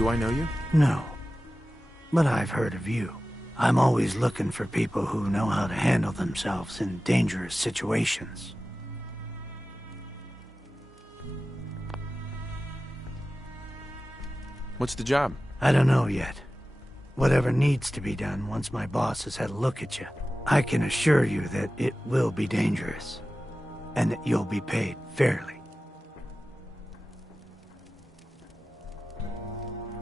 Do I know you? No, but I've heard of you. I'm always looking for people who know how to handle themselves in dangerous situations. What's the job? I don't know yet. Whatever needs to be done once my boss has had a look at you. I can assure you that it will be dangerous, and that you'll be paid fairly.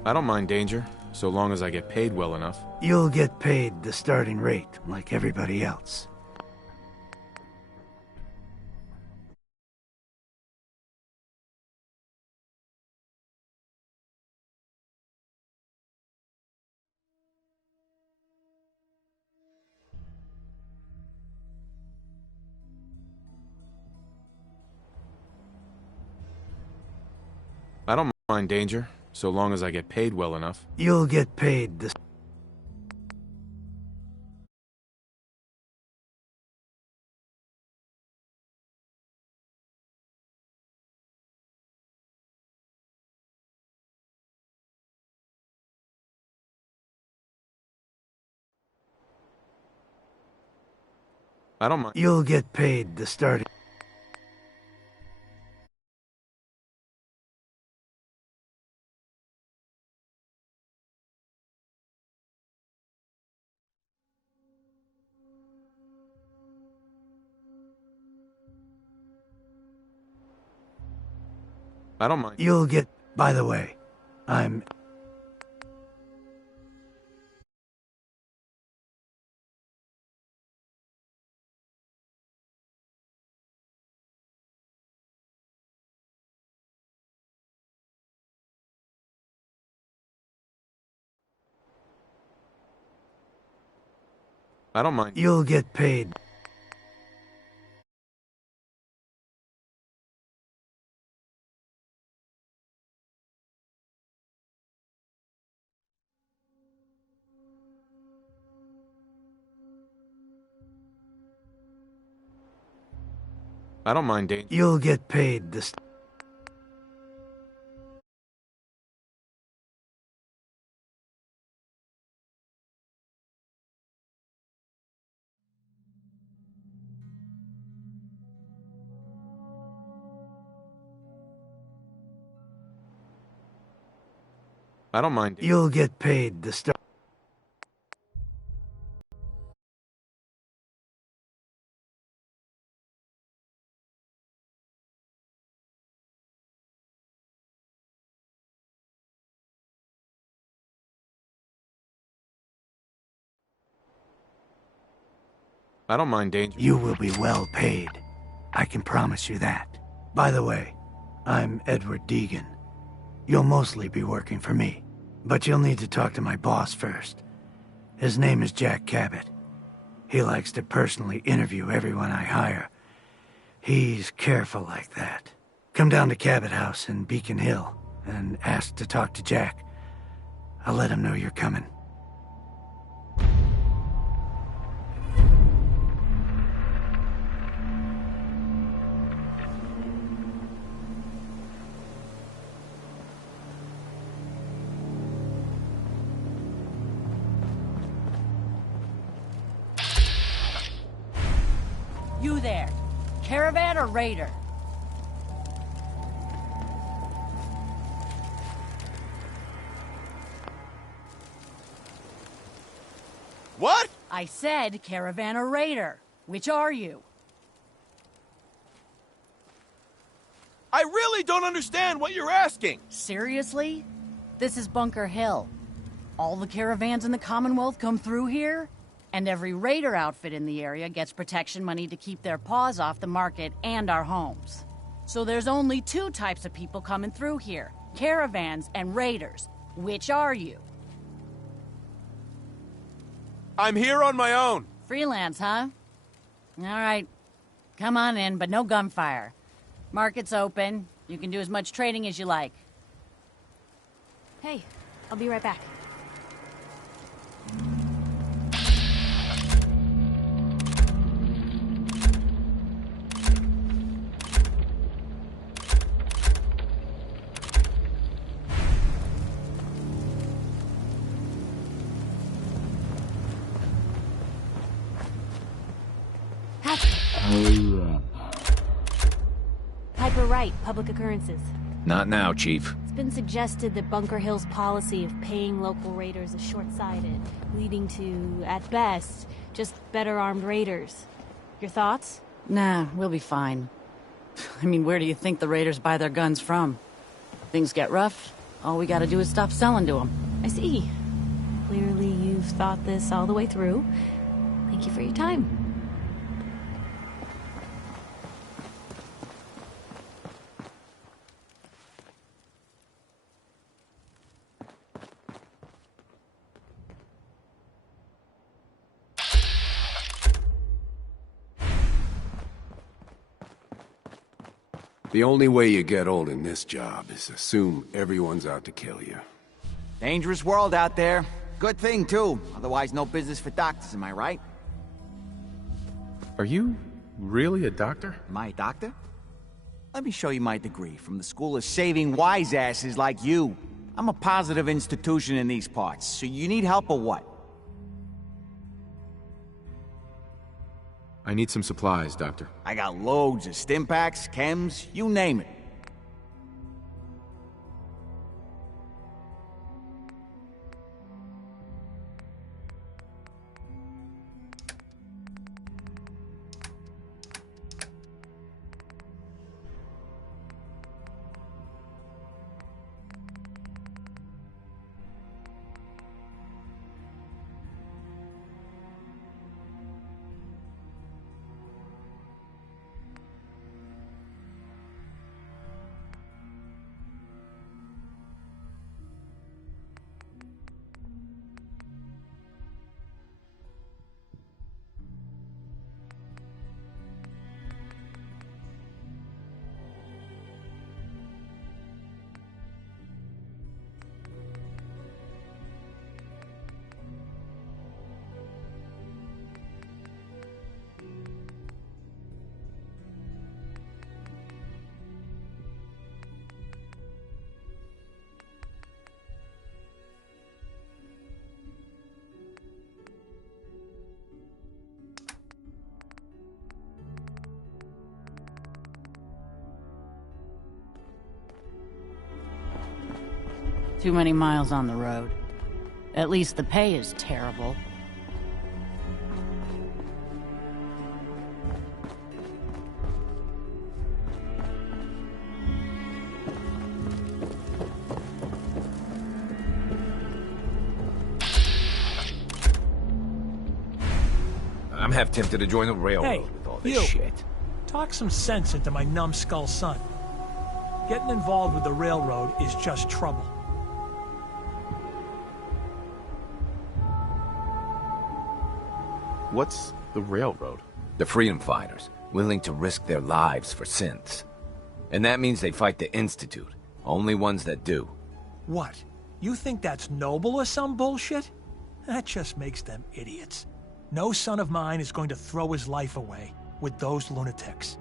I don't mind danger, so long as I get paid well enough. You'll get paid the starting rate, like everybody else. I don't mind danger, so long as I get paid well enough. You'll get paid the... I don't mind. You'll get paid the starting... I don't mind. You'll get... By the way, I'm... I don't mind. You'll get paid... I don't mind danger. You'll get paid the... I don't mind. You'll get paid the start... I don't mind danger. You will be well paid. I can promise you that. By the way, I'm Edward Deegan. You'll mostly be working for me, but you'll need to talk to my boss first. His name is Jack Cabot. He likes to personally interview everyone I hire. He's careful like that. Come down to Cabot House in Beacon Hill and ask to talk to Jack. I'll let him know you're coming. You there, caravan or raider? What? I said caravan or raider. Which are you? I really don't understand what you're asking. Seriously? This is Bunker Hill. All the caravans in the Commonwealth come through here, and every raider outfit in the area gets protection money to keep their paws off the market and our homes. So there's only two types of people coming through here, caravans and raiders. Which are you? I'm here on my own. Freelance, huh? All right. Come on in, but no gunfire. Market's open. You can do as much trading as you like. Hey, I'll be right back. Piper Wright, Public Occurrences. Not now, Chief. It's been suggested that Bunker Hill's policy of paying local raiders is short-sighted, leading to, at best, just better armed raiders. Your thoughts? Nah, we'll be fine. I mean, where do you think the raiders buy their guns from? Things get rough, all we gotta do is stop selling to them. I see. Clearly you've thought this all the way through. Thank you for your time. The only way you get old in this job is assume everyone's out to kill you. Dangerous world out there. Good thing, too. Otherwise, no business for doctors, am I right? Are you really a doctor? Am I a doctor? Let me show you my degree from the School of Saving Wise Asses like you. I'm a positive institution in these parts, so you need help or what? I need some supplies, Doctor. I got loads of stimpaks, chems, you name it. Too many miles on the road. At least the pay is terrible. I'm half tempted to join the railroad Hey, with all this you. shit. Talk some sense into my numbskull son. Getting involved with the railroad is just trouble. What's the railroad? The freedom fighters, willing to risk their lives for synths. And that means they fight the Institute. Only ones that do. What? You think that's noble or some bullshit? That just makes them idiots. No son of mine is going to throw his life away with those lunatics.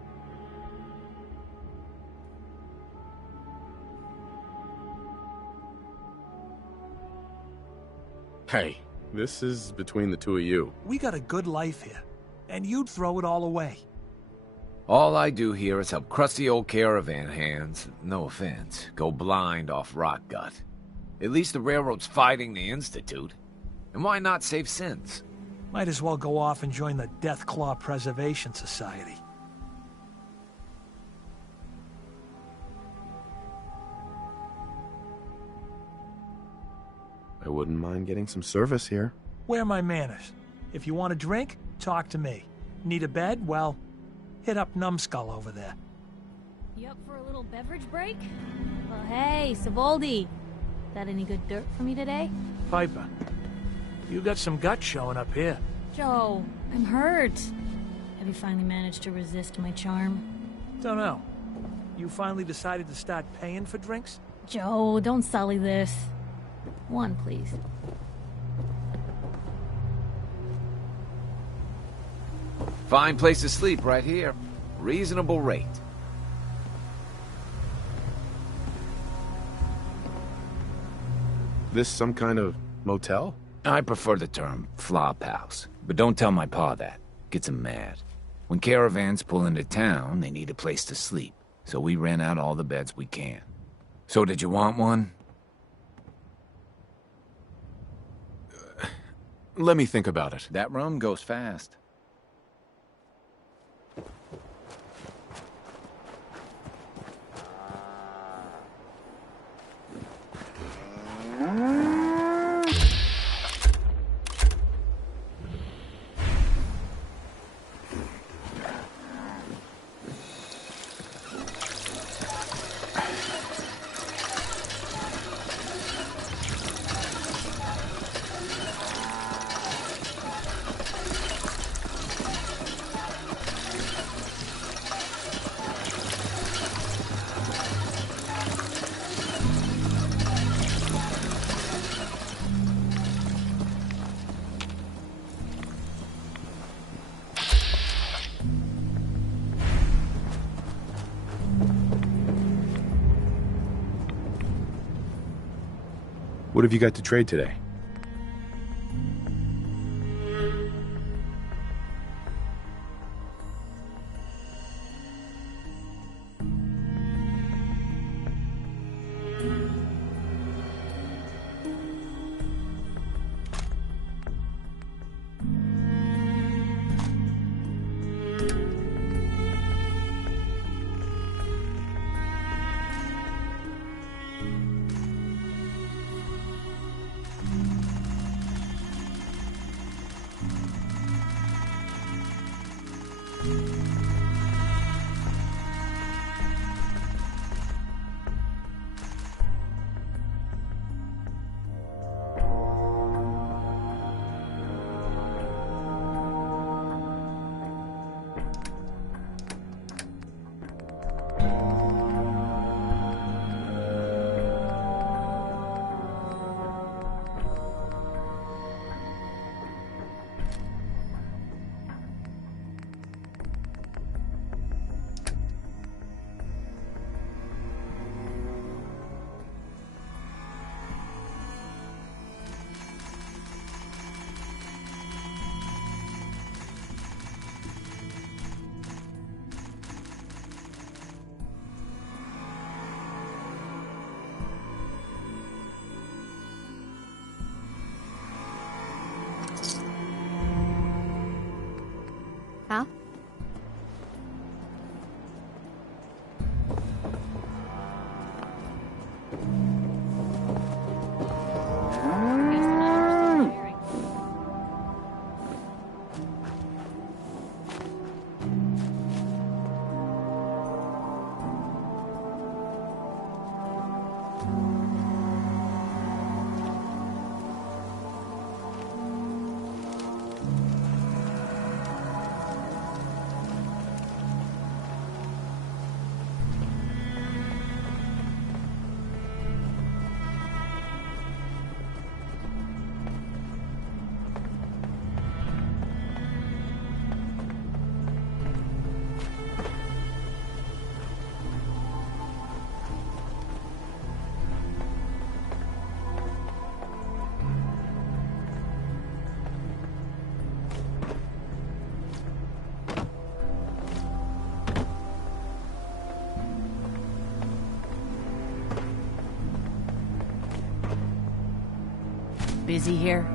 Hey, this is between the two of you. We got a good life here, and you'd throw it all away. All I do here is help crusty old caravan hands, no offense, go blind off rot gut. At least the railroad's fighting the Institute. And why not save synths? Might as well go off and join the Deathclaw Preservation Society. I wouldn't mind getting some service here. Where are my manners? If you want a drink, talk to me. Need a bed? Well, hit up Numbskull over there. You up for a little beverage break? Well, hey, Savoldi. Got any good dirt for me today? Piper, you got some guts showing up here. Joe, I'm hurt. Have you finally managed to resist my charm? Don't know. You finally decided to start paying for drinks? Joe, don't sully this. One, please. Fine place to sleep right here. Reasonable rate. This some kind of motel? I prefer the term flop house, but don't tell my pa that. Gets him mad. When caravans pull into town, they need a place to sleep. So we rent out all the beds we can. So did you want one? Let me think about it. That rum goes fast. What have you got to trade today? Huh? Busy here?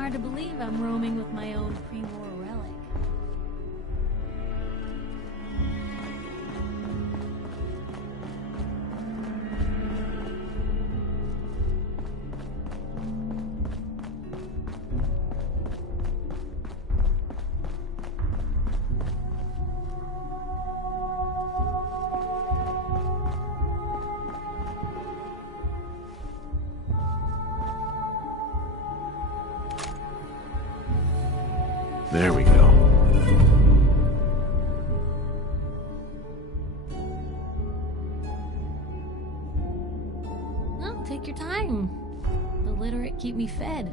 hard to believe I'm roaming with my own pre-war relic. There we go. Well, take your time. The literate keep me fed.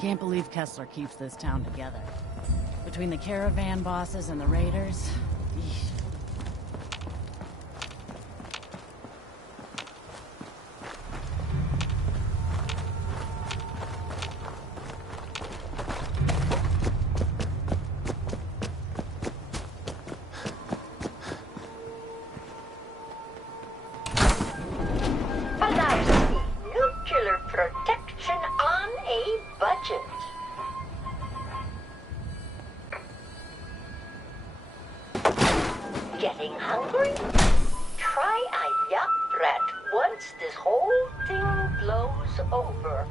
Can't believe Kessler keeps this town together. Between the caravan bosses and the raiders... Eesh. Nuclear protection on a budget. Getting hungry? Try a yup brat once this whole thing blows over.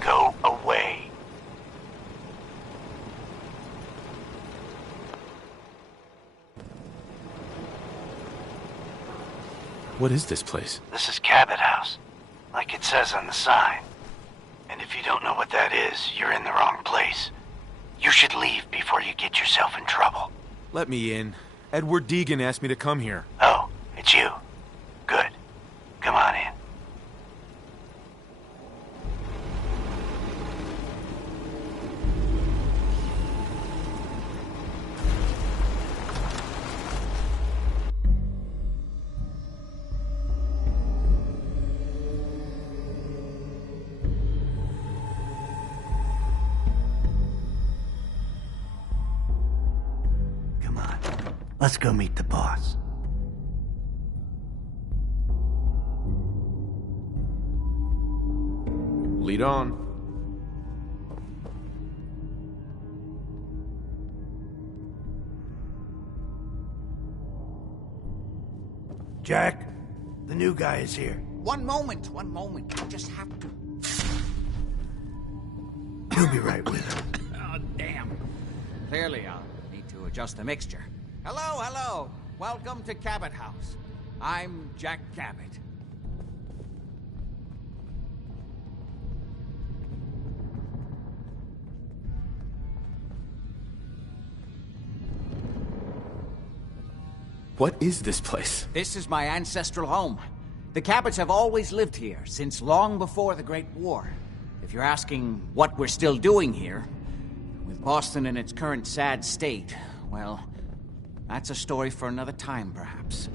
Go away. What is this place? This is Cabot House, like it says on the sign. And if you don't know what that is, you're in the wrong place. You should leave before you get yourself in trouble. Let me in. Edward Deegan asked me to come here. Oh, it's you. Good. Come on in. Let's go meet the boss. Lead on. Jack, the new guy is here. One moment. I just have to... He'll be right with her. Oh, damn. Clearly, I'll need to adjust the mixture. Hello. Welcome to Cabot House. I'm Jack Cabot. What is this place? This is my ancestral home. The Cabots have always lived here, since long before the Great War. If you're asking what we're still doing here, with Boston in its current sad state, well, that's a story for another time, perhaps.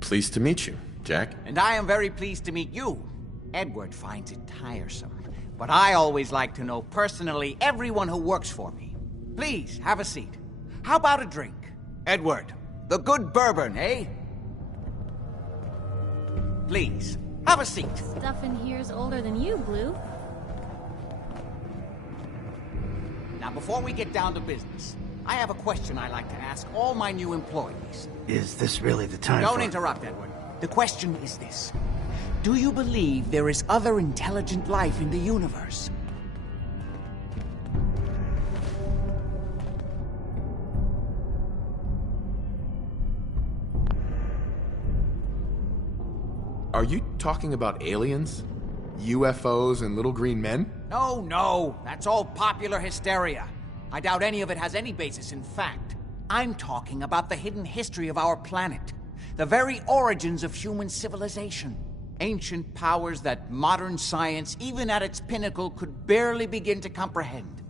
Pleased to meet you, Jack. And I am very pleased to meet you. Edward finds it tiresome, but I always like to know personally everyone who works for me. Please, have a seat. How about a drink? Edward, the good bourbon, eh? Please, have a seat. Stuff in here's older than you, Blue. Now, before we get down to business, I have a question I like to ask all my new employees. Is this really the time Don't for... interrupt, Edward. The question is this. Do you believe there is other intelligent life in the universe? Are you talking about aliens? UFOs and little green men? No, that's all popular hysteria. I doubt any of it has any basis in fact. I'm talking about the hidden history of our planet. The very origins of human civilization. Ancient powers that modern science, even at its pinnacle, could barely begin to comprehend.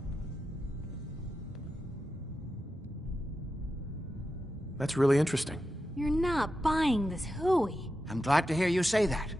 That's really interesting. You're not buying this hooey. I'm glad to hear you say that.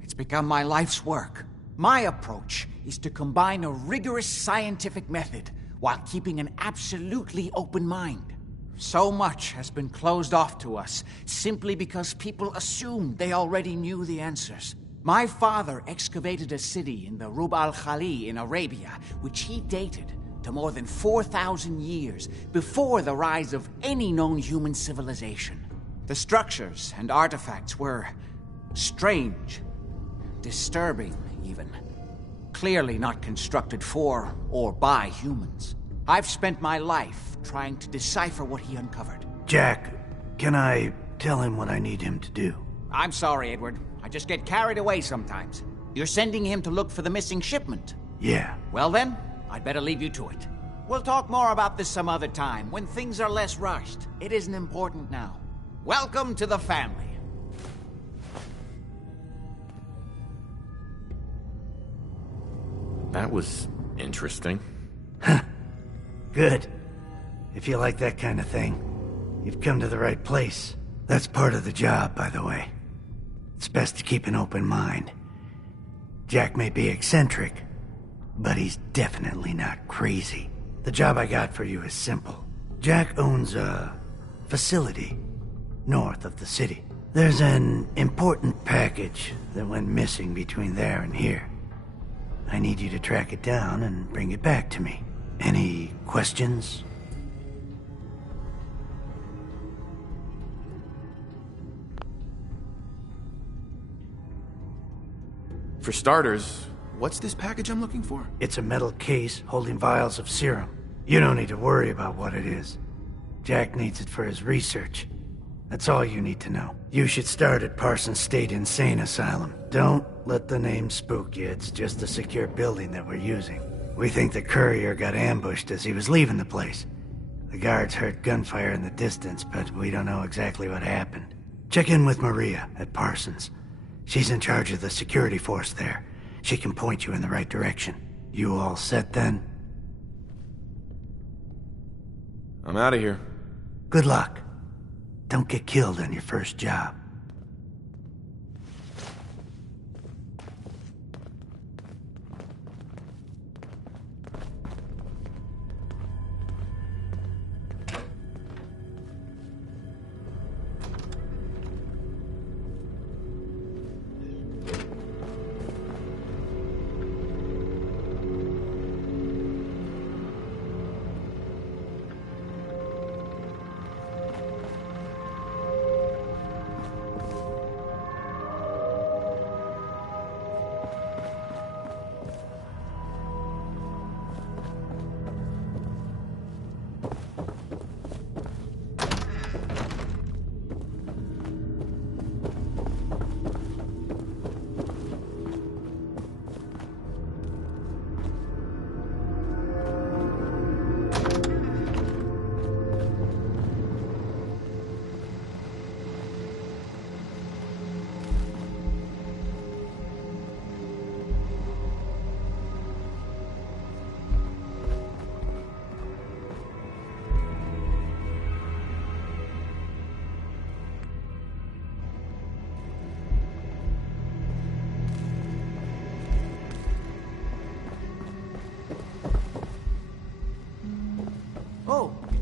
It's become my life's work. My approach is to combine a rigorous scientific method while keeping an absolutely open mind. So much has been closed off to us simply because people assumed they already knew the answers. My father excavated a city in the Rub al-Khali in Arabia, which he dated to more than 4,000 years before the rise of any known human civilization. The structures and artifacts were strange, disturbing even. Clearly not constructed for or by humans. I've spent my life trying to decipher what he uncovered. Jack, can I tell him what I need him to do? I'm sorry, Edward. I just get carried away sometimes. You're sending him to look for the missing shipment? Yeah. Well then, I'd better leave you to it. We'll talk more about this some other time, when things are less rushed. It isn't important now. Welcome to the family. That was interesting. Good. If you like that kind of thing, you've come to the right place. That's part of the job, by the way. It's best to keep an open mind. Jack may be eccentric, but he's definitely not crazy. The job I got for you is simple. Jack owns a facility north of the city. There's an important package that went missing between there and here. I need you to track it down and bring it back to me. Any questions? For starters, what's this package I'm looking for? It's a metal case holding vials of serum. You don't need to worry about what it is. Jack needs it for his research. That's all you need to know. You should start at Parsons State Insane Asylum. Don't let the name spook you. It's just a secure building that we're using. We think the courier got ambushed as he was leaving the place. The guards heard gunfire in the distance, but we don't know exactly what happened. Check in with Maria at Parsons. She's in charge of the security force there. She can point you in the right direction. You all set then? I'm out of here. Good luck. Don't get killed on your first job.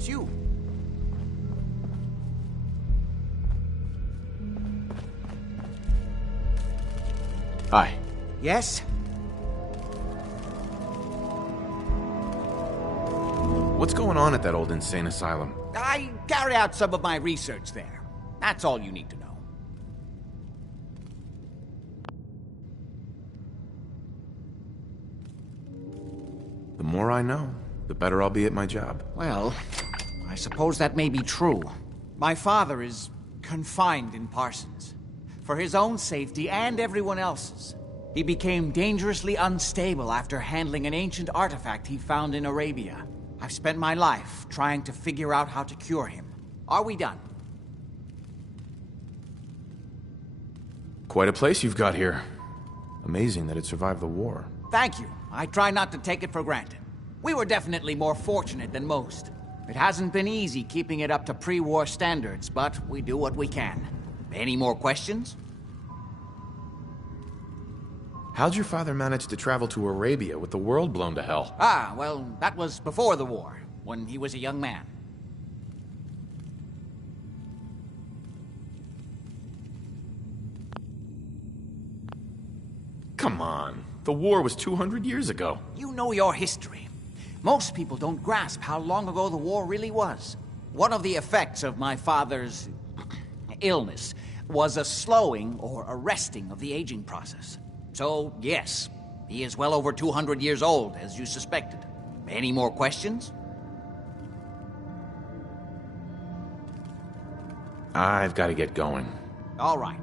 it's you. Hi. Yes? What's going on at that old insane asylum? I carry out some of my research there. That's all you need to know. The more I know, the better I'll be at my job. Well, I suppose that may be true. My father is confined in Parsons. For his own safety and everyone else's. He became dangerously unstable after handling an ancient artifact he found in Arabia. I've spent my life trying to figure out how to cure him. Are we done? Quite a place you've got here. Amazing that it survived the war. Thank you. I try not to take it for granted. We were definitely more fortunate than most. It hasn't been easy keeping it up to pre-war standards, but we do what we can. Any more questions? How'd your father manage to travel to Arabia with the world blown to hell? Ah, well, that was before the war, when he was a young man. Come on. The war was 200 years ago. You know your history. Most people don't grasp how long ago the war really was. One of the effects of my father's illness was a slowing or arresting of the aging process. So, yes, he is well over 200 years old, as you suspected. Any more questions? I've got to get going. All right.